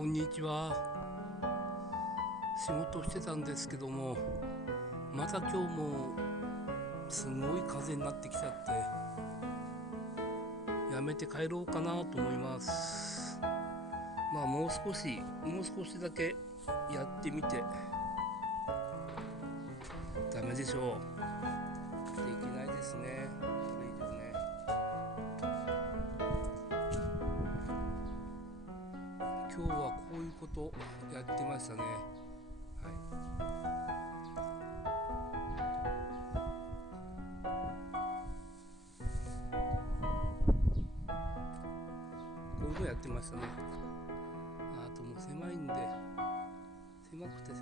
こんにちは。仕事してたんですけども、また今日もすごい風になってきちゃってやめて帰ろうかなと思います。もう少しだけやってみて、ダメでしょう。できないですね、これ以上ね。今日はこういうことやってましたね。こういうのやってましたね。あともう狭いんで、狭くて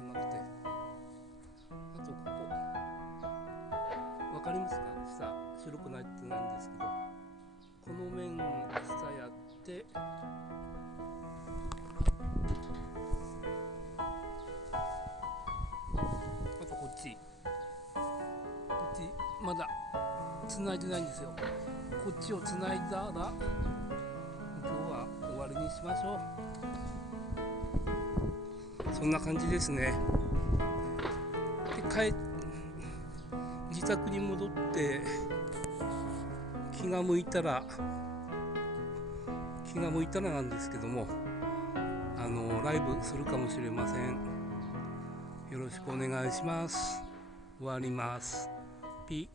あとここわかりますか？下白くなってないんですけど、この面下やって、あとこっちまだ繋いでないんですよ。こっちを繋いだら今日は終わりにしましょう。そんな感じですね。で自宅に戻って気が向いたらなんですけども、ライブするかもしれません。よろしくお願いします。終わります。ピ